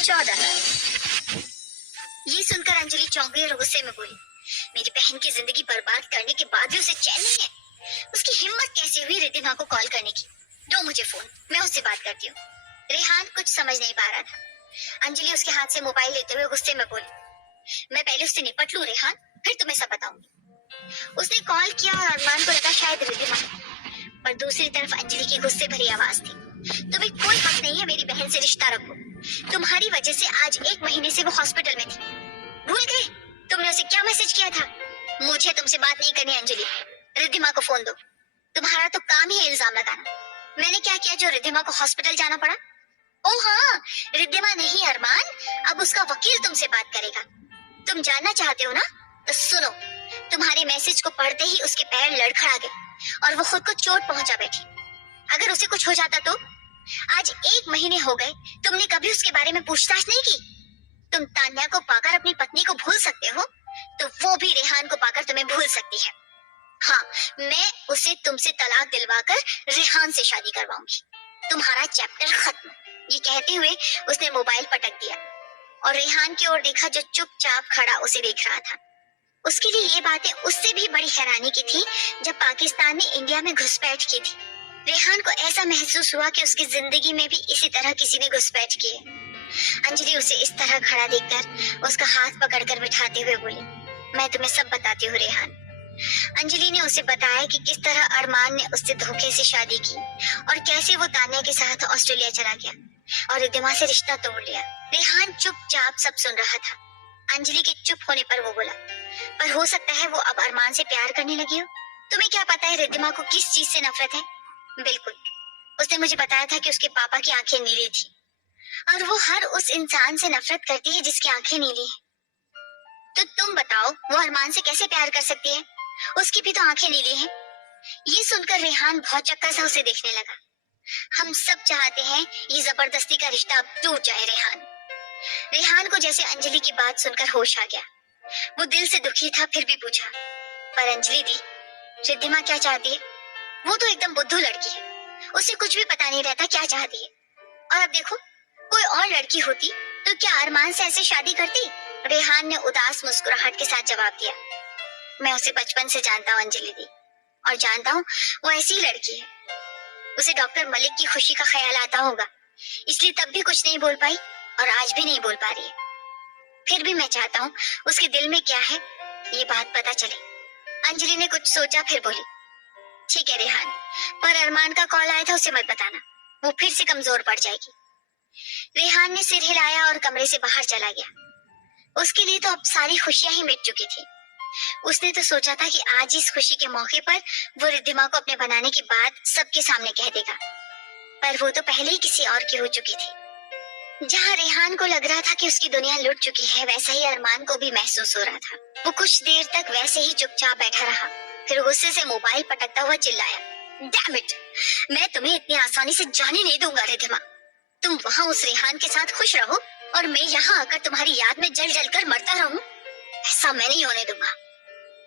14। ये सुनकर अंजलि चौंक गई और गुस्से में बोली, मेरी बहन की जिंदगी बर्बाद करने के बाद भी उसे चैन नहीं है। उसकी हिम्मत कैसे हुई रिद्धिमा को कॉल करने की? दो मुझे फोन, मैं उससे बात करती हूँ। रेहान कुछ समझ नहीं पा रहा था। अंजलि उसके हाथ से मोबाइल लेते हुए गुस्से में बोली, मैं पहले उससे निपट लूं रेहान, फिर तुम्हें सब बताऊंगी। उसने कॉल किया और अरमान को लगा शायद रिद्धिमा, पर दूसरी तरफ अंजलि की गुस्से भरी आवाज थी, तुम्हें कोई हक नहीं है मेरी बहन से रिश्ता रखो। तुम्हारी वजह से आज 1 महीने से वो हॉस्पिटल में थी। भूल गए तुमने उसे क्या मैसेज किया था? मुझे तुमसे बात नहीं करनी अंजलि, रिद्धिमा को फोन दो। तुम्हारा तो काम ही है इल्जाम लगाना। मैंने क्या किया जो रिद्धिमा को हॉस्पिटल जाना पड़ा? ओ हाँ, रिद्धिमा नहीं अरमान, अब उसका वकील तुमसे बात करेगा। तुम जानना चाहते हो ना? तो सुनो, तुम्हारे मैसेज को पढ़ते ही उसके पैर लड़खड़ा गए और वो खुद को चोट पहुंचा बैठी। अगर उसे कुछ हो जाता तो? आज 1 महीने हो गए, तुमने कभी उसके बारे में पूछताछ नहीं की? तुम तान्या को पाकर अपनी पत्नी को भूल सकते हो, तो वो भी रेहान को पाकर तुम्हें भूल सकती है। हाँ, मैं उसे तुमसे तलाक दिलवाकर रेहान से शादी करवाऊंगी। तुम्हारा चैप्टर खत्म। ये कहते हुए उसने मोबाइल पटक दिया और रेहान की ओर देखा जो चुपचाप खड़ा उसे देख रहा था। उसके लिए ये बातें उससे भी बड़ी हैरानी की थी जब पाकिस्तान ने इंडिया में घुसपैठ की थी। रेहान को ऐसा महसूस हुआ कि उसकी जिंदगी में भी इसी तरह किसी ने घुसपैठ की है। अंजलि उसे इस तरह खड़ा देखकर उसका हाथ पकड़कर बिठाते हुए बोली, मैं तुम्हें सब बताती हूँ रेहान। अंजलि ने उसे बताया कि किस तरह अरमान ने उससे धोखे से शादी की और कैसे वो तान्या के साथ ऑस्ट्रेलिया चला गया और रिद्धिमा से रिश्ता तोड़ लिया। रेहान चुपचाप सब सुन रहा था। अंजलि के चुप होने पर वो बोला, पर हो सकता है वो अब अरमान से प्यार करने लगी हो। तुम्हें क्या पता है रिद्धिमा को किस चीज से नफरत है? बिल्कुल, उसने मुझे बताया था कि उसके पापा की आंखें नीली थी और वो हर उस इंसान से नफरत करती है जिसकी आंखें नीली हैं। तो तुम बताओ, वो अरमान से कैसे प्यार कर सकती है? उसकी भी तो आंखें नीली हैं। ये सुनकर रेहान बहुत चक्कर सा उसे देखने लगा। हम सब चाहते हैं ये जबरदस्ती का रिश्ता अब टूट जाए रेहान। रेहान को जैसे अंजलि की बात सुनकर होश आ गया। वो दिल से दुखी था, फिर भी पूछा, पर अंजलि दी, रिद्धिमा क्या चाहती है? वो तो एकदम बुद्धू लड़की है, उसे कुछ भी पता नहीं रहता क्या चाहती है। और अब देखो, कोई और लड़की होती तो क्या अरमान से ऐसे शादी करती? रेहान ने उदास मुस्कुराहट के साथ जवाब दिया, मैं उसे बचपन से जानता हूँ अंजलि दी, और जानता हूँ वो ऐसी ही लड़की है। उसे डॉक्टर मलिक की खुशी का ख्याल आता होगा, इसलिए तब भी कुछ नहीं बोल पाई और आज भी नहीं बोल पा रही है। फिर भी मैं चाहता हूँ उसके दिल में क्या है ये बात पता चले। अंजलि ने कुछ सोचा, फिर बोली, ठीक है रेहान, पर अरमान का कॉल आया था, उसे मत बताना, वो फिर से कमजोर पड़ जाएगी। रेहान ने सिर हिलाया और कमरे से बाहर चला गया। उसके लिए तो अब सारी खुशियां ही मिट चुकी थी। उसने तो सोचा था कि आज इस खुशी के मौके पर वो रिद्धिमा को अपने बनाने की बात सबके सामने कह देगा, पर वो तो पहले ही किसी और की हो चुकी थी। जहाँ रेहान को लग रहा था कि उसकी दुनिया लुट चुकी है, वैसा ही अरमान को भी महसूस हो रहा था। वो कुछ देर तक वैसे ही चुपचाप बैठा रहा, फिर गुस्से से मोबाइल पटकता हुआ चिल्लाया, डैम इट, मैं तुम्हें इतनी आसानी से जाने नहीं दूंगा रिद्धिमा। तुम वहाँ उस रेहान के साथ खुश रहो और मैं यहाँ आकर तुम्हारी याद में जल जल कर मरता रहूं, ऐसा मैं नहीं होने दूंगा।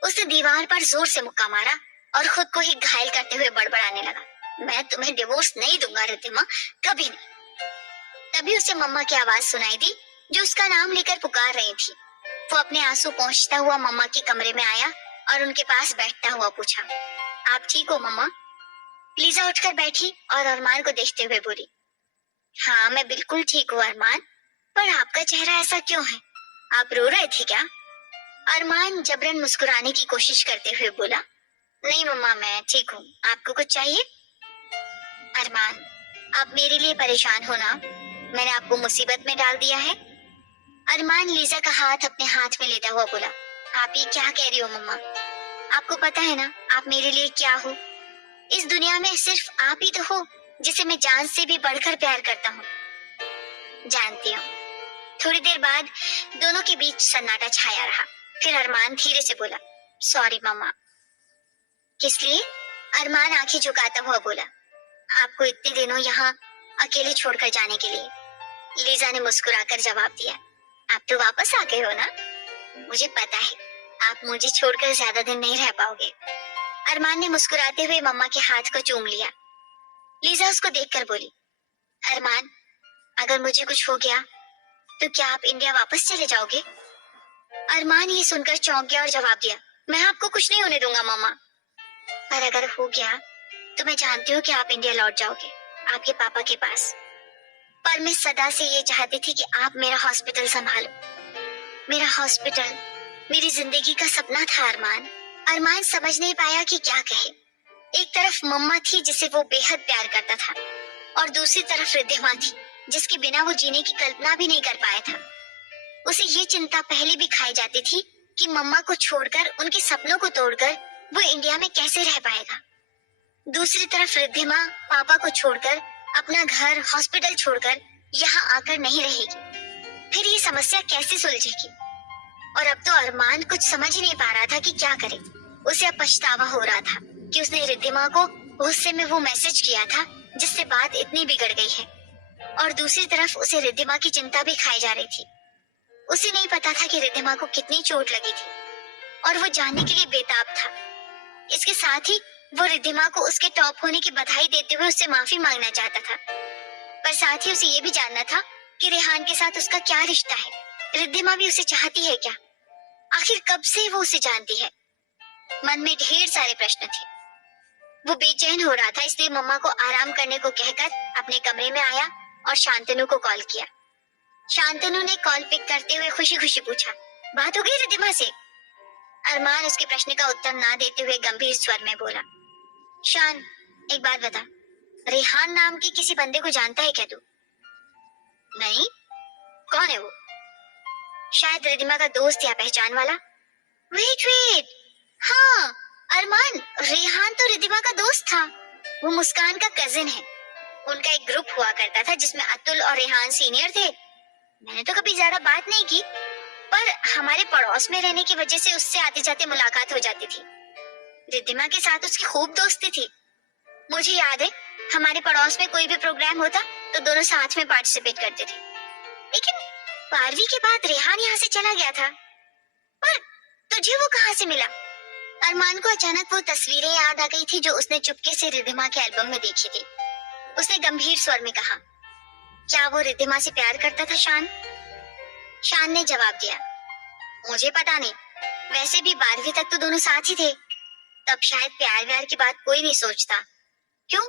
उसने दीवार पर जोर से मुक्का मारा और खुद को ही घायल करते हुए बड़बड़ाने लगा, मैं तुम्हें डिवोर्स नहीं दूंगा रिद्धिमा, कभी नहीं। तभी उसे मम्मा की आवाज सुनाई दी जो उसका नाम लेकर पुकार रही थी। वो अपने आंसू पोंछता हुआ मम्मा के कमरे में आया और उनके पास बैठता हुआ पूछा, आप ठीक हो मम्मा? लीजा उठकर बैठी और अरमान को देखते हुए बोली, हाँ मैं बिल्कुल ठीक हूँ अरमान, पर आपका चेहरा ऐसा क्यों है? आप रो रहे थे क्या? अरमान जबरन मुस्कुराने की कोशिश करते हुए बोला, नहीं मम्मा मैं ठीक हूँ, आपको कुछ चाहिए? अरमान, आप मेरे लिए परेशान हो ना, मैंने आपको मुसीबत में डाल दिया है? अरमान लीजा का हाथ अपने हाथ में लेता हुआ बोला, आप ये क्या कह रही हो मम्मा? आपको पता है ना आप मेरे लिए क्या हो? इस दुनिया में सिर्फ आप ही तो हो जिसे मैं जान से भी बढ़कर प्यार करता हूँ। जानती हूँ। थोड़ी देर बाद दोनों के बीच सन्नाटा छाया रहा। फिर अरमान धीरे से बोला, सॉरी मम्मा। किस लिए? अरमान आंखें झुकाता हुआ बोला, आपको इतने दिनों यहाँ अकेले छोड़कर जाने के लिए। लीजा ने मुस्कुराकर जवाब दिया, आप तो वापस आ गए हो ना? मुझे पता है आप मुझे छोड़कर ज्यादा दिन नहीं रह पाओगे। अरमान ने मुस्कुराते हुए मम्मा के हाथ को चूम लिया। लीजा उसको देखकर बोली, अरमान, अगर मुझे कुछ हो गया तो क्या आप इंडिया वापस चले जाओगे? अरमान ये सुनकर चौंक गया और जवाब दिया, मैं आपको कुछ नहीं होने दूंगा मामा। पर अगर हो गया तो मैं जानती हूँ कि आप इंडिया लौट जाओगे, आपके पापा के पास। पर मैं सदा से ये चाहती थी कि आप मेरा हॉस्पिटल संभालो। मेरा हॉस्पिटल मेरी जिंदगी का सपना था अरमान। अरमान समझ नहीं पाया कि क्या कहे। एक तरफ मम्मा थी जिसे वो बेहद प्यार करता था, और दूसरी तरफ रिद्धिमा थी जिसके बिना वो जीने की कल्पना भी नहीं कर पाया था। उसे ये चिंता पहले भी खाई जाती थी कि मम्मा को छोड़कर, उनके सपनों को तोड़कर वो इंडिया में कैसे रह पाएगा। दूसरी तरफ रिद्धिमा पापा को छोड़कर, अपना घर, हॉस्पिटल छोड़कर यहाँ आकर नहीं रहेगी। फिर ये समस्या कैसे सुलझेगी? और अब तो अरमान कुछ समझ ही नहीं पा रहा था कि क्या करे। उसे अब पछतावा हो रहा था कि उसने रिद्धिमा को गुस्से में वो मैसेज किया था जिससे बात इतनी बिगड़ गई है। और दूसरी तरफ उसे रिद्धिमा की चिंता भी खाई जा रही थी। उसे नहीं पता था कि रिद्धिमा को कितनी चोट लगी थी, और वो जानने के लिए बेताब था। इसके साथ ही वो रिद्धिमा को उसके टॉप होने की बधाई देते हुए उससे माफी मांगना चाहता था। पर साथ ही उसे ये भी जानना था कि रेहान के साथ उसका क्या रिश्ता है। रिद्धिमा भी उसे चाहती है क्या? आखिर कब से वो उसे जानती है? मन में ढेर सारे प्रश्न थे। वो बेचैन हो रहा था, इसलिए मम्मा को आराम करने को कहकर अपने कमरे में आया और शांतनु को कॉल किया। शांतनु ने कॉल पिक करते हुए खुशी खुशी पूछा, बात हो गई रिद्धिमा से? अरमान उसके प्रश्न का उत्तर ना देते हुए गंभीर स्वर में बोला, शान, एक बात बता, रेहान नाम के किसी बंदे को जानता है क्या तू? नहीं, कौन है वो? शायद रिद्धिमा का दोस्त या पहचान वाला। वेट वेट, हाँ अरमान, रेहान तो रिद्धिमा का दोस्त था। वो मुस्कान का कजिन है। उनका एक ग्रुप हुआ करता था जिसमें अतुल और रेहान सीनियर थे। मैंने तो कभी ज्यादा बात नहीं की, पर हमारे पड़ोस में रहने की वजह से उससे आते जाते मुलाकात हो जाती थी। रिद्धिमा के साथ उसकी खूब दोस्ती थी। मुझे याद है, हमारे पड़ोस में कोई भी प्रोग्राम होता तो दोनों साथ में पार्टिसिपेट करते थे। लेकिन 12वीं के बाद रेहान यहाँ से चला गया था। पर तुझे वो कहाँ से मिला? अरमान को अचानक वो तस्वीरें याद आ गई थी जो उसने चुपके से रिद्धिमा के एल्बम में देखी थी। उसने गंभीर स्वर में कहा, क्या वो रिद्धिमा से प्यार करता था शान? शान ने जवाब दिया, मुझे पता नहीं, वैसे भी 12वीं तक तो दोनों साथ ही थे। तब शायद प्यार व्यार की बात कोई नहीं सोचता। क्यों,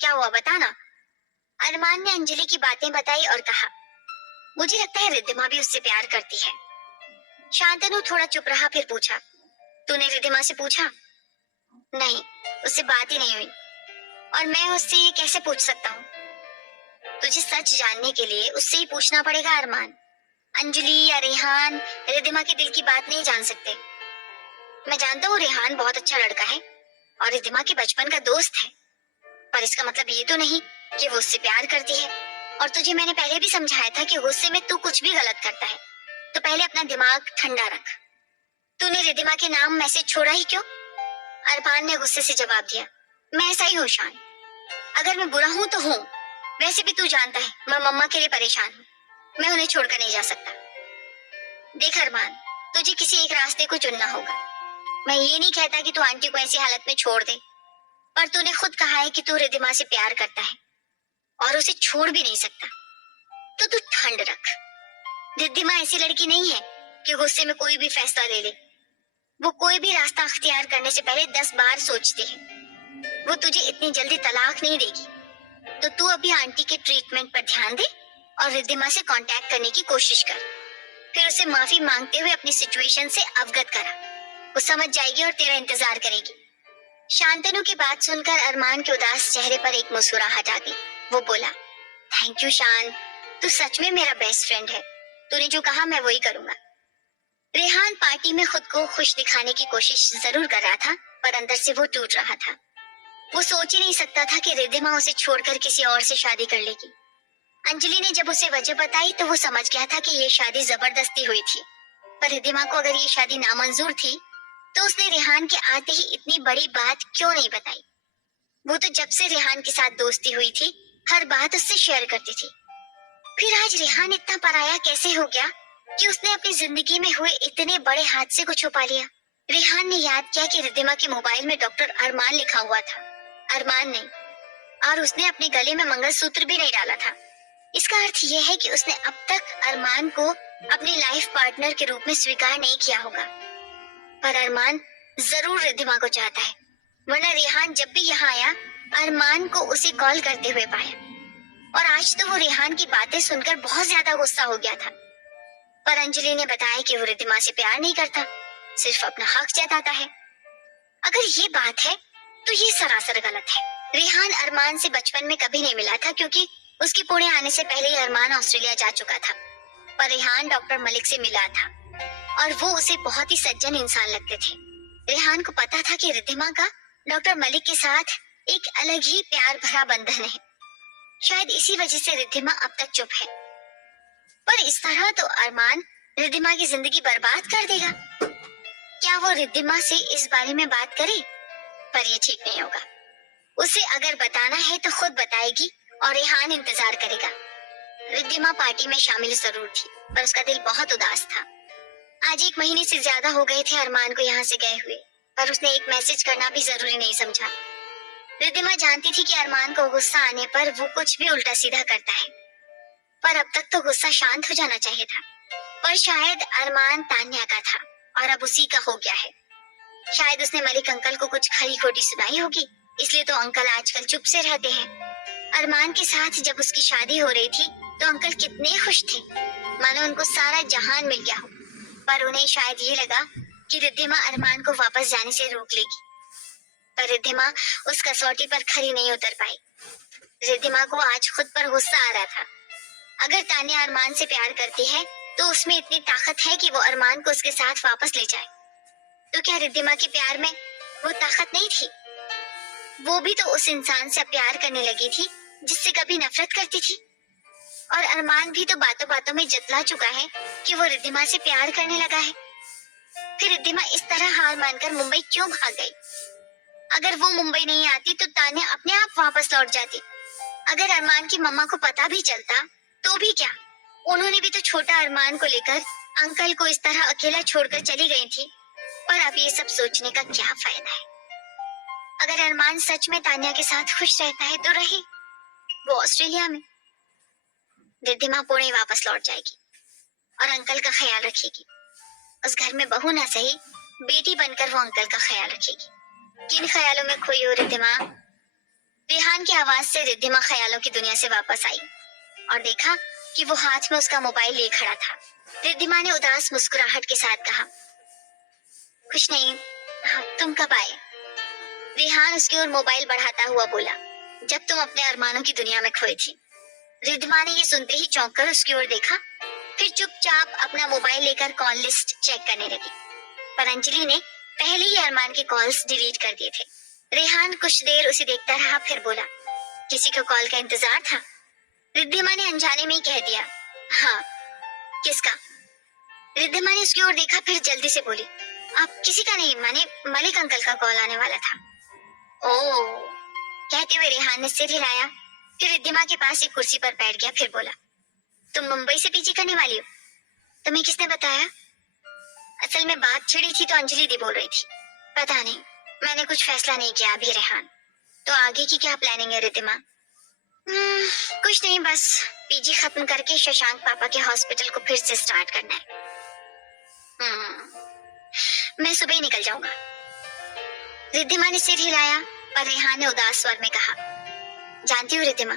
क्या हुआ बताना? अरमान ने अंजलि की बातें बताई और कहा, मुझे लगता है रिद्धिमा भी उससे प्यार करती है। शांतनु थोड़ा चुप रहा, फिर पूछा, तूने रिद्धिमा से पूछा? नहीं, उससे बात ही नहीं हुई, और मैं उससे ये कैसे पूछ सकता हूँ? तुझे सच जानने के लिए उससे ही पूछना पड़ेगा अरमान। अंजलि या रेहान रिद्धिमा के दिल की बात नहीं जान सकते। मैं जानता हूँ रेहान बहुत अच्छा लड़का है और रिद्धिमा के बचपन का दोस्त है, पर इसका मतलब ये तो नहीं कि वो उससे प्यार करती है। और तुझे मैंने पहले भी समझाया था कि गुस्से में तू कुछ भी गलत करता है, तो पहले अपना दिमाग ठंडा रख। तूने रिद्धिमा के नाम मैसेज छोड़ा ही क्यों? अरमान ने गुस्से से जवाब दिया, मैं ऐसा ही हूँ शान, अगर मैं बुरा हूँ तो हूँ। वैसे भी तू जानता है मैं मम्मा के लिए परेशान हूँ, मैं उन्हें छोड़कर नहीं जा सकता। देख अरमान, तुझे किसी एक रास्ते को चुनना होगा। मैं ये नहीं कहता कि तू आंटी को ऐसी हालत में छोड़ दे, पर तूने खुद कहा है कि तू रिद्धिमा से प्यार करता है और उसे छोड़ भी नहीं सकता, तो तू ठंड रख। रिद्धिमा ऐसी लड़की नहीं है कि गुस्से में कोई भी फैसला ले ले। वो कोई भी रास्ता अख्तियार करने से पहले 10 बार सोचती है। वो तुझे इतनी जल्दी तलाक नहीं देगी। तो तू अभी आंटी के ट्रीटमेंट पर ध्यान दे और रिद्धिमा से कांटेक्ट करने की कोशिश कर। फिर उसे माफी मांगते हुए अपनी सिचुएशन से अवगत करा। वो समझ जाएगी और तेरा इंतजार करेगी। शांतनु की बात सुनकर अरमान के उदास चेहरे पर एक मुस्कुराहट आ गई। वो बोला, थैंक यू शान, तू सच में मेरा बेस्ट फ्रेंड है। तूने जो कहा मैं वही करूंगा। रेहान पार्टी में खुद को खुश दिखाने की कोशिश जरूर कर रहा था, पर अंदर से वो टूट रहा था। वो सोच ही नहीं सकता था कि रिद्धिमा उसे छोड़कर किसी और से शादी कर लेगी। अंजलि ने जब उसे वजह बताई तो वो समझ गया था कि ये शादी जबरदस्ती हुई थी। पर रिद्धिमा को अगर ये शादी नामंजूर थी तो उसने रेहान के आते ही इतनी बड़ी बात क्यों नहीं बताई? वो तो जब से रेहान के साथ दोस्ती हुई थी हर बात उससे शेयर करती थी। फिर आज रेहान इतना पराया कैसे हो गया कि उसने अपनी जिंदगी में हुए इतने बड़े हादसे को छुपा लिया? रेहान ने याद किया कि रिद्धिमा के मोबाइल में डॉक्टर अरमान लिखा हुआ था। अरमान नहीं, और उसने अपने गले में मंगलसूत्र भी नहीं डाला था। इसका अर्थ यह है कि उसने अब तक अरमान को अपनी लाइफ पार्टनर के रूप में स्वीकार नहीं किया होगा। पर अरमान जरूर रिद्धिमा को चाहता है, वरना रेहान जब भी यहाँ आया अरमान को उसे कॉल करते हुए पाया। और आज तो वो रेहान की बातें सुनकर बहुत ज्यादा गुस्सा हो गया था। पर अंजलि ने बताया कि वो रिद्धिमा से प्यार नहीं करता, सिर्फ अपना हक जताता है। अगर ये बात है तो ये सरासर गलत है। रेहान अरमान से बचपन में कभी नहीं मिला था, क्योंकि उसके पुणे आने से पहले ही अरमान ऑस्ट्रेलिया जा चुका था। पर रेहान डॉक्टर मलिक से मिला था और वो उसे बहुत ही सज्जन इंसान लगते थे। रेहान को पता था कि रिद्धिमा का डॉक्टर मलिक के साथ एक अलग ही प्यार भरा बंधन है। शायद इसी वजह से रिद्धिमा अब तक चुप है। पर इस तरह तो अरमान रिद्धिमा की जिंदगी बर्बाद कर देगा। क्या वो रिद्धिमा से इस बारे में बात करे? पर ये ठीक नहीं होगा। उसे अगर बताना है तो खुद बताएगी और रेहान इंतजार करेगा। रिद्धिमा पार्टी में शामिल जरूर थी, पर उसका दिल बहुत उदास था। आज 1 महीने से ज्यादा हो गए थे अरमान को यहाँ से गए हुए, पर उसने एक मैसेज करना भी जरूरी नहीं समझा। रिद्धिमा जानती थी कि अरमान को गुस्सा आने पर वो कुछ भी उल्टा सीधा करता है, पर अब तक तो गुस्सा शांत हो जाना चाहिए था। पर शायद अरमान तान्या का था और अब उसी का हो गया है। शायद उसने मलिक अंकल को कुछ खरी खोटी सुनाई होगी, इसलिए तो अंकल आजकल चुप से रहते हैं। अरमान के साथ जब उसकी शादी हो रही थी तो अंकल कितने खुश थे, मानो उनको सारा जहान मिल गया हो। पर उन्हें शायद ये लगा कि रिद्धिमा अरमान को वापस जाने से रोक लेगी। पर रिद्धिमा उस कसौटी पर खरी नहीं उतर पाई। रिद्धिमा को आज खुद पर गुस्सा आ रहा था। अगर तान्या अरमान से प्यार करती है तो उसमें इतनी ताकत है कि वो अरमान को उसके साथ वापस ले जाए। तो क्या रिद्धिमा के प्यार में वो ताकत नहीं थी? वो भी तो उस इंसान से प्यार करने लगी थी जिससे कभी नफरत करती थी। और अरमान भी तो बातों बातों में जतला चुका है कि वो रिद्धिमा से प्यार करने लगा है। फिर रिद्धिमा इस तरह हार मानकर मुंबई क्यों भाग गई? अगर वो मुंबई नहीं आती तो तान्या अपने आप वापस लौट जाती। अगर अरमान की मम्मा को पता भी चलता तो भी क्या, उन्होंने भी तो छोटा अरमान को लेकर अंकल को इस तरह अकेला छोड़कर चली गई थी। पर अब ये सब सोचने का क्या फायदा है? अगर अरमान सच में तान्या के साथ खुश रहता है तो रहे, वो ऑस्ट्रेलिया में। रिद्धिमा पुणे वापस लौट जाएगी और अंकल का ख्याल रखेगी। उस घर में बहू ना सही, बेटी बनकर वो अंकल का ख्याल रखेगी। किन ख्यालों में खोई हो रिद्धिमा? रेहान की आवाज से रिद्धिमा ख्यालों की दुनिया से वापस आई और देखा कि वो हाथ में उसका मोबाइल लिए खड़ा था। रिद्धिमा ने उदास मुस्कुराहट के साथ कहा, कुछ नहीं, हाँ, तुम कब आए? रेहान उसकी ओर मोबाइल बढ़ाता हुआ बोला, जब तुम अपने अरमानों की दुनिया में खोई थी। रिद्धिमा ने ये सुनते ही चौंक कर उसकी ओर देखा, फिर चुपचाप अपना मोबाइल लेकर कॉल लिस्ट चेक करने लगी। पर अंजलि ने पहले ही अरमान के कॉल्स डिलीट कर दिए थे। रेहान कुछ देर उसे देखता रहा, फिर बोला, किसी का कॉल का इंतजार था? रिद्धिमा ने अनजाने में ही कह दिया, हाँ। किसका? रिद्धिमा ने उसकी ओर देखा, फिर जल्दी से बोली, आप किसी का नहीं, माने मलिक अंकल का कॉल आने वाला था। ओह, कहते हुए रेहान ने सिर हिलाया, फिर रिद्धिमा के पास एक कुर्सी पर बैठ गया, फिर बोला, तुम मुंबई से पीजी करने वाली हो? तुम्हें किसने बताया? असल में बात छिड़ी थी तो अंजलि दी बोल रही थी। पता नहीं, मैंने कुछ फैसला नहीं किया अभी रेहान। तो आगे की क्या प्लानिंग है रिद्धिमा? कुछ नहीं, बस पीजी खत्म करके शशांक पापा के हॉस्पिटल को फिर से स्टार्ट करना है। मैं सुबह ही निकल जाऊंगा। रिद्धिमा ने सिर हिलाया, पर रेहान ने उदास स्वर में कहा, जानती हो रिद्धिमा,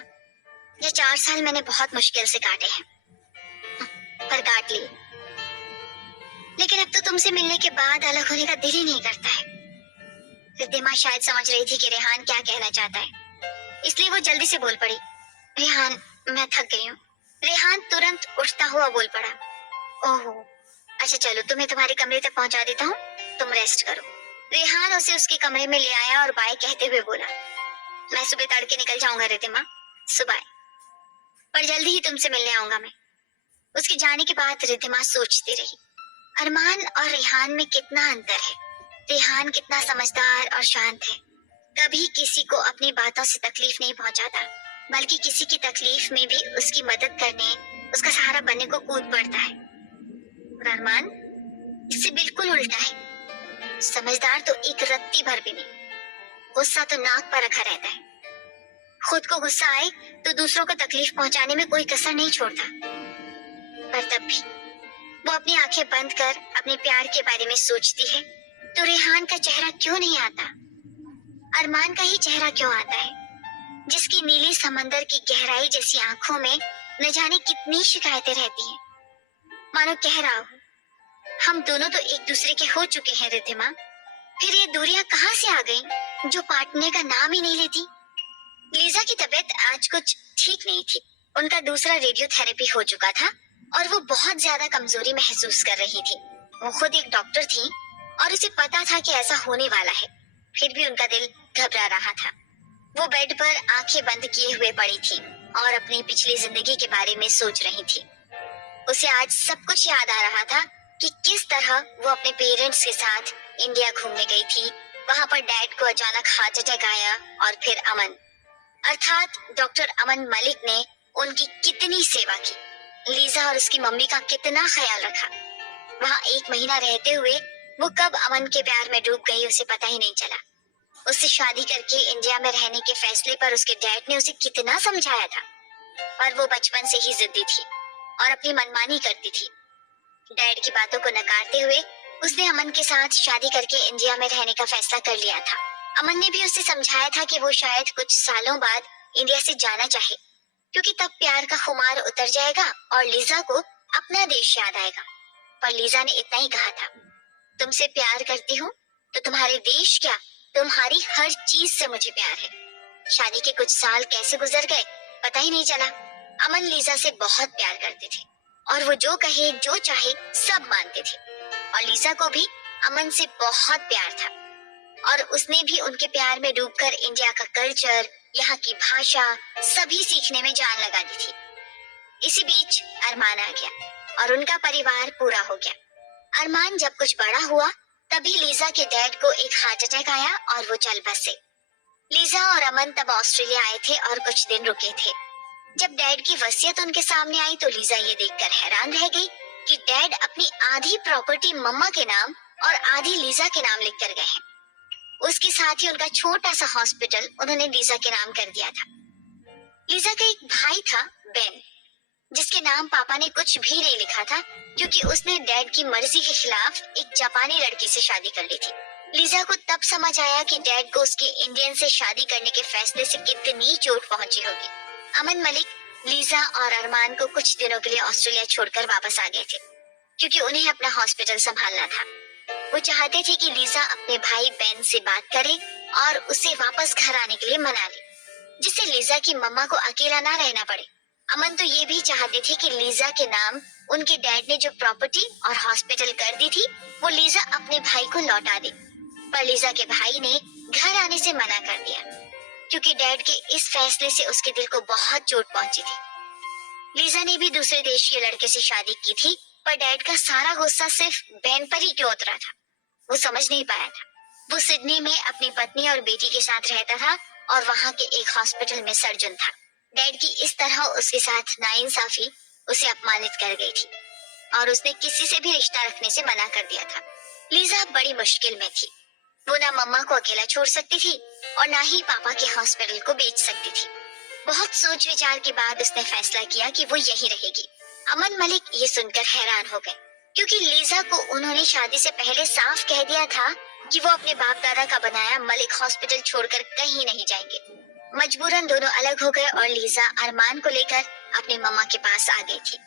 ये 4 साल मैंने बहुत मुश्किल से काटे हैं, पर काट लिए। लेकिन अब तो तुमसे मिलने के बाद अलग होने का दिल ही नहीं करता है। रिद्धिमा शायद समझ रही थी कि रेहान क्या कहना चाहता है, इसलिए वो जल्दी से बोल पड़ी, रेहान, मैं थक गई हूँ। रेहान तुरंत उठता हुआ बोल पड़ा, ओहो, अच्छा चलो, तुम्हें तुम्हारे कमरे तक पहुंचा देता हूँ, तुम रेस्ट करो। रेहान उसे उसके कमरे में ले आया और बाय कहते हुए बोला, मैं सुबह तड़के निकल जाऊंगा रिद्धिमा, सुबह, पर जल्दी ही तुमसे मिलने आऊंगा मैं। उसके जाने के बाद रिद्धिमा सोचती रही, अरमान और रेहान में कितना अंतर है। रेहान कितना समझदार और शांत है, कभी किसी को अपनी बातों से तकलीफ नहीं पहुंचाता, बल्कि किसी की तकलीफ में भी उसकी मदद करने, उसका सहारा बनने को कूद पड़ता है। और अरमान इससे बिल्कुल उल्टा है, समझदार तो एक रत्ती भर भी नहीं, गुस्सा तो नाक पर रखा रहता है, खुद को गुस्सा आए तो दूसरों को तकलीफ पहुंचाने में कोई कसर नहीं छोड़ता। पर तब भी वो अपनी आंखें बंद कर अपने प्यार के बारे में सोचती है तो रेहान का चेहरा क्यों नहीं आता, अरमान का ही चेहरा क्यों आता है, जिसकी नीली समंदर की गहराई जैसी आंखों में न जाने कितनी शिकायतें रहती हैं। मानो कह रहा हो, हम दोनों तो एक दूसरे के हो चुके हैं रिद्धिमा, फिर ये दूरियां कहाँ से आ गईं जो पाटने का नाम ही नहीं लेती। लीजा की तबीयत आज कुछ ठीक नहीं थी। उनका दूसरा रेडियोथेरेपी हो चुका था और वो बहुत ज्यादा कमजोरी महसूस कर रही थी। वो खुद एक डॉक्टर थी और उसे पता था कि ऐसा होने वाला है, फिर भी उनका दिल घबरा रहा था। वो बेड पर आंखें बंद किए हुए पड़ी थी और अपनी पिछली जिंदगी के बारे में सोच रही थी। उसे आज सब कुछ याद आ रहा था कि किस तरह वो अपने पेरेंट्स के साथ इंडिया घूमने गई थी। वहां पर डैड को अचानक हार्ट अटैक आया और फिर अमन अर्थात डॉक्टर अमन मलिक ने उनकी कितनी सेवा की, लीजा और उसकी मम्मी का कितना ख्याल रखा। वहां 1 महीना रहते हुए वो कब अमन के प्यार में डूब गई उसे पता ही नहीं चला। उससे शादी करके इंडिया में रहने के फैसले पर उसके डैड ने उसे कितना समझाया था, पर वो बचपन से ही जिद्दी थी और अपनी मनमानी करती थी। डैड की बातों को नकारते हुए उसने अमन के साथ शादी करके इंडिया में रहने का फैसला कर लिया था। अमन ने भी उसे समझाया था कि वो शायद कुछ सालों बाद इंडिया से जाना चाहे, क्योंकि तब प्यार का खुमार उतर जाएगा और लीजा को अपना देश याद आएगा। पर लीजा ने इतना ही कहा था, तुमसे प्यार करती हूँ तो तुम्हारे देश क्या, तुम्हारी हर चीज से मुझे प्यार है। शादी के कुछ साल कैसे गुजर गए पता ही नहीं चला। अमन लीजा से बहुत प्यार करते थे और वो जो कहे जो चाहे सब मानते थे, और लीजा को भी अमन से बहुत प्यार था और उसने भी उनके प्यार में डूबकर इंडिया का कल्चर, यहाँ की भाषा सभी सीखने में जान लगा दी थी। इसी बीच अरमान आ गया और उनका परिवार पूरा हो गया। अरमान जब कुछ बड़ा हुआ तभी लीजा के डैड को एक हार्ट अटैक आया और वो चल बसे। लीजा और अमन तब ऑस्ट्रेलिया आए थे और कुछ दिन रुके थे। जब डैड की वसीयत उनके सामने आई तो लीजा ये देखकर हैरान रह गई कि डैड अपनी आधी प्रॉपर्टी मम्मा के नाम और आधी लीजा के नाम लिख कर गए हैं। उसके साथ ही उनका छोटा सा हॉस्पिटल उन्होंने लीजा के नाम कर दिया था। लीजा का एक भाई था बेन, जिसके नाम पापा ने कुछ भी नहीं लिखा था क्योंकि उसने डैड की मर्जी के खिलाफ एक जापानी लड़की से शादी कर ली थी। लीजा को तब समझ आया कि डैड को उसके इंडियन से शादी करने के फैसले से कितनी चोट पहुंची होगी। अमन मलिक लीजा और अरमान को कुछ दिनों के लिए ऑस्ट्रेलिया छोड़कर वापस आ गए थे क्योंकि उन्हें अपना हॉस्पिटल संभालना था। वो चाहते थे कि लीजा अपने भाई बेन से बात करे और उसे वापस घर आने के लिए मना ले, जिससे लीजा की मम्मा को अकेला ना रहना पड़े। अमन तो ये भी चाहते थे कि लीजा के नाम उनके डैड ने जो प्रॉपर्टी और हॉस्पिटल कर दी थी वो लीजा अपने भाई को लौटा दे, पर लीजा के भाई ने घर आने से मना कर दिया क्योंकि डैड के इस फैसले से उसके दिल को बहुत चोट पहुंची थी। लीजा ने भी दूसरे देश के लड़के से शादी की थी, पर डैड का सारा गुस्सा सिर्फ बेन पर ही क्यों उतरा था वो समझ नहीं पाया था। वो सिडनी में अपनी पत्नी और बेटी के साथ रहता था और वहाँ के एक हॉस्पिटल में सर्जन था। डैड की इस तरह उसके साथ नाइंसाफी उसे अपमानित कर गई थी और उसने किसी से भी रिश्ता रखने से मना कर दिया था। लीजा बड़ी मुश्किल में थी। वो ना मम्मा को अकेला छोड़ सकती थी और ना ही पापा के हॉस्पिटल को बेच सकती थी। बहुत सोच विचार के बाद उसने फैसला किया कि वो यहीं रहेगी। अमन मलिक ये सुनकर हैरान हो गए क्योंकि लीजा को उन्होंने शादी से पहले साफ कह दिया था कि वो अपने बाप दादा का बनाया मलिक हॉस्पिटल छोड़कर कहीं नहीं जाएंगे। मजबूरन दोनों अलग हो गए और लीजा अरमान को लेकर अपनी मम्मा के पास आ गई थी,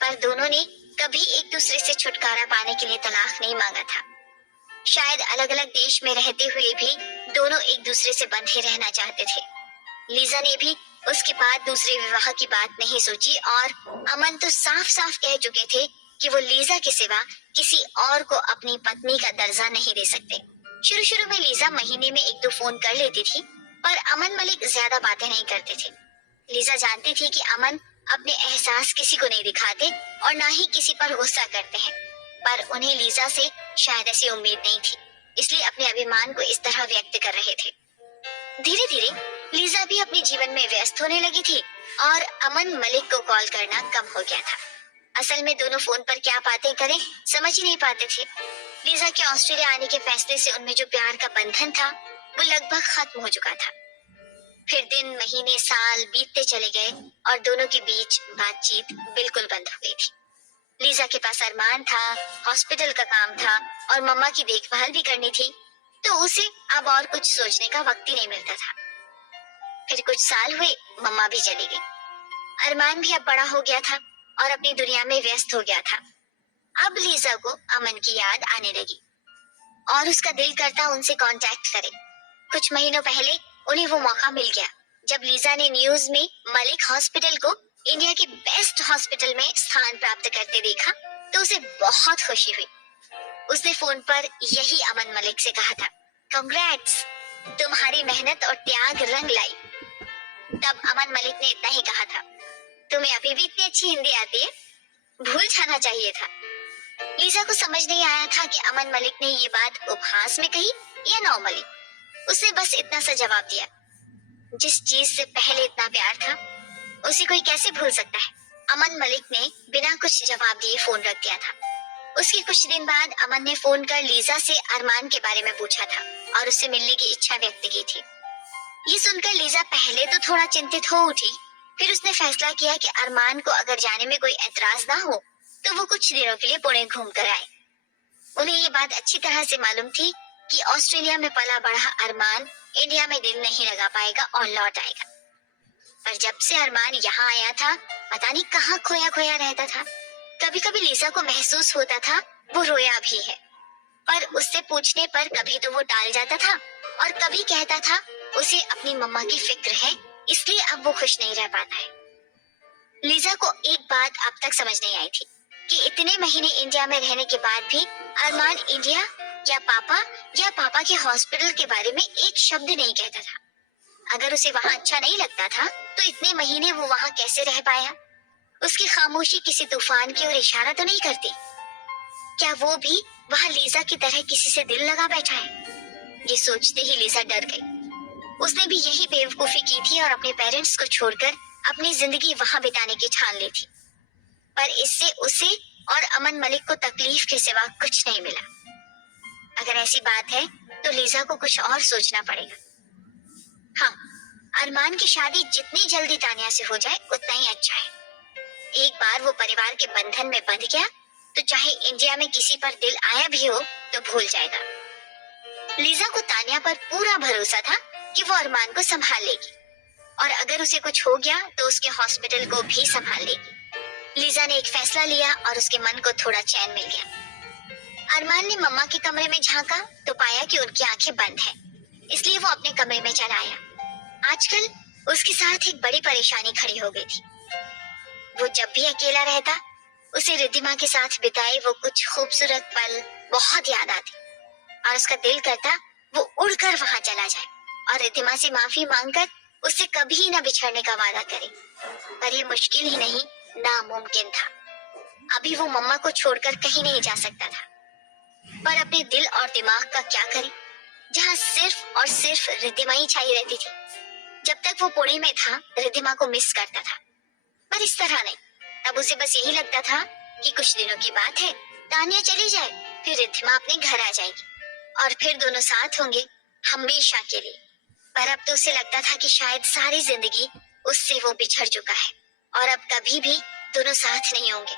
पर दोनों ने कभी एक दूसरे से छुटकारा पाने के लिए तलाक नहीं मांगा था। शायद अलग अलग देश में रहते हुए भी दोनों एक दूसरे से बंधे रहना चाहते थे। लीजा ने भी उसके बाद दूसरे विवाह की बात नहीं सोची और अमन तो साफ साफ कह चुके थे कि वो लीजा के सिवा किसी और को अपनी पत्नी का दर्जा नहीं दे सकते। शुरू शुरू में लीजा महीने में 1-2 फोन कर लेती थी, पर अमन मलिक ज्यादा बातें नहीं करते थे। लीजा जानती थी कि अमन अपने एहसास किसी को नहीं दिखाते और ना ही किसी पर गुस्सा करते हैं, पर उन्हें लीजा से शायद ऐसी उम्मीद नहीं थी, इसलिए अपने अभिमान को इस तरह व्यक्त कर रहे थे। धीरे धीरे लीजा भी अपने जीवन में व्यस्त होने लगी थी और अमन मलिक को कॉल करना कम हो गया था। असल में दोनों फोन पर क्या बातें करें समझ ही नहीं पाते थे। लीजा के ऑस्ट्रेलिया आने के फैसले से उनमें जो प्यार का बंधन था वो लगभग खत्म हो चुका था। फिर दिन महीने साल बीतते चले गए और दोनों के बीच बातचीत बिल्कुल बंद हो गई थी। लीजा के पास अरमान था, हॉस्पिटल का काम था और मम्मा की देखभाल भी करनी थी, तो उसे अब और कुछ सोचने का वक्त ही नहीं मिलता था। फिर कुछ साल हुए, मम्मा भी चली गई। अरमान भी अब बड़ा हो गया था और अपनी दुनिया में व्यस्त हो गया था। अब लीजा को अमन की याद आने लगी और उसका दिल करता उनसे कांटेक्ट करे। कुछ महीनों पहले उन्हें वो मौका मिल गया जब लीजा ने न्यूज में मलिक हॉस्पिटल को इंडिया के बेस्ट हॉस्पिटल में स्थान प्राप्त करते देखा, तो उसे बहुत खुशी हुई। उसने फोन पर यही अमन मलिक से कहा था, कांग्रेट्स, तुम्हारी मेहनत और त्याग रंग लाई। तब अमन मलिक ने इतना ही कहा था, तुम्हें अभी भी इतनी अच्छी हिंदी आती है, भूल जाना चाहिए था। लीजा को समझ नहीं आया था कि अमन मलिक ने ये बात उपहास में कही या नॉर्मली। उसने बस इतना सा जवाब दिया, जिस चीज से पहले इतना प्यार था उसे कोई कैसे भूल सकता है। अमन मलिक ने बिना कुछ जवाब दिए फोन रख दिया था। उसके कुछ दिन बाद अमन ने फोन कर लीजा से अरमान के बारे में पूछा था और उससे मिलने की इच्छा व्यक्त की थी। ये सुनकर लीजा पहले तो थोड़ा चिंतित हो उठी, फिर उसने फैसला किया कि अरमान को अगर जाने में कोई एतराज ना हो तो वो कुछ दिनों के लिए पुणे घूम कर आए। उन्हें ये बात अच्छी तरह से मालूम थी कि ऑस्ट्रेलिया में पला बढ़ा अरमान इंडिया में दिल नहीं लगा पाएगा और लौट आएगा। पर जब से अरमान यहाँ आया था, पता नहीं कहाँ खोया खोया रहता था। कभी कभी लीजा को महसूस होता था वो रोया भी है, पर उससे पूछने पर कभी तो वो टाल जाता था और कभी कहता था उसे अपनी मम्मा की फिक्र है, इसलिए अब वो खुश नहीं रह पाता है। लीजा को एक बात अब तक समझ नहीं आई थी कि इतने महीने इंडिया में रहने के बाद भी अरमान इंडिया या पापा के हॉस्पिटल के बारे में एक शब्द नहीं कहता था। अगर उसे वहाँ अच्छा नहीं लगता था तो इतने महीने वो वहाँ कैसे रह पाया? उसकी खामोशी किसी तूफान की ओर इशारा तो नहीं करती? क्या वो भी वहाँ लीजा की तरह किसी से दिल लगा बैठा है? ये सोचते ही लीजा डर गई। उसने भी यही बेवकूफी की थी और अपने पेरेंट्स को छोड़कर अपनी जिंदगी वहाँ बिताने की ठान ली थी, पर इससे उसे और अमन मलिक को तकलीफ के सिवा कुछ नहीं मिला। अगर ऐसी बात है तो लीजा को कुछ और सोचना पड़ेगा। हाँ, अरमान की शादी जितनी जल्दी तानिया से हो जाए उतना ही अच्छा है। एक बार वो परिवार के बंधन में बंध गया तो चाहे इंडिया में किसी पर दिल आया भी हो तो भूल जाएगा। लीजा को तानिया पर पूरा भरोसा था कि वो अरमान को संभाल लेगी और अगर उसे कुछ हो गया तो उसके हॉस्पिटल को भी संभाल लेगी। लीजा ने एक फैसला लिया और उसके मन को थोड़ा चैन मिल गया। अरमान ने मम्मा के कमरे में झांका तो पाया कि उनकी आंखें बंद हैं, इसलिए वो अपने कमरे में चला आया। आजकल उसके साथ एक बड़ी परेशानी खड़ी हो गई थी। वो जब भी अकेला रहता उसे रिद्धिमा के साथ बिताए वो कुछ खूबसूरत पल बहुत याद आते और उसका दिल करता वो उड़कर वहां चला जाए और रिद्धिमा से माफी मांगकर उससे कभी न बिछड़ने का वादा करे। पर ये मुश्किल ही नहीं, नामुमकिन था। अभी वो मम्मा को छोड़कर कहीं नहीं जा सकता था, पर अपने दिल और दिमाग का क्या करे, जहाँ सिर्फ और सिर्फ रिद्धिमा ही छाई रहती थी। जब तक वो पुणे में था रिद्धिमा को मिस करता था, पर इस तरह नहीं। तब उसे बस यही लगता था कि कुछ दिनों की बात है, तानिया चली जाए, फिर रिद्धिमा अपने घर आ जाएगी और फिर दोनों साथ होंगे हमेशा के लिए। पर अब तो उसे लगता था कि शायद सारी जिंदगी उससे वो बिछड़ चुका है और अब कभी भी दोनों साथ नहीं होंगे।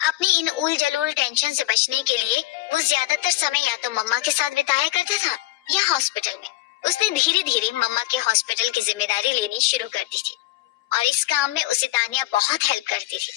अपनी इन उल जलूल टेंशन से बचने के लिए वो ज्यादातर समय या तो मम्मा के साथ बिताया करता था या हॉस्पिटल में। उसने धीरे धीरे मम्मा के हॉस्पिटल की जिम्मेदारी लेनी शुरू कर दी थी और इस काम में उसे तानिया बहुत हेल्प करती थी।